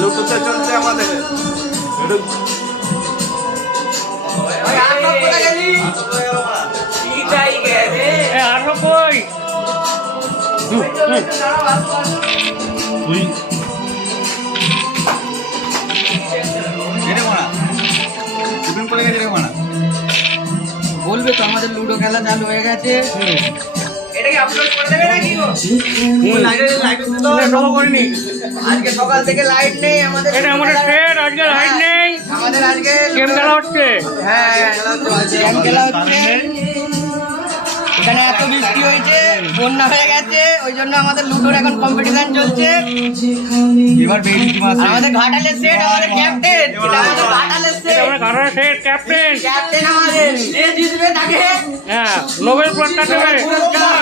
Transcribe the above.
লুটুতে চলছে আমাদের। বলবে তো আমাদের লুডো খেলা চালু হয়ে গেছে। এটাকে আপলোড করে দেবে নাকি গো? আজকে সকাল থেকে লাইট নেই আমাদের। এটা আমাদের ট্রেন, আজকে লাইট নেই, আমাদের আজকে গেম খেলা হচ্ছে। হ্যাঁ গেম খেলা হচ্ছে। এখানে এত বৃষ্টি হয়েছে, বন্যা হয়ে গেছে, ওই জন্য আমাদের লুডোর এখন কম্পিটিশন চলছে। এবার বেরিয়ে আমাদের ঘাটালের সেট, আমাদের ক্যাপ্টেন, এটা আমাদের ঘাটালের সেট। আমরা ঘাটালের সেট ক্যাপ্টেন। ক্যাপ্টেন আমাদের, যে জিতবে তাকে হ্যাঁ, নোবেল পুরস্কার দেবে। পুরস্কার।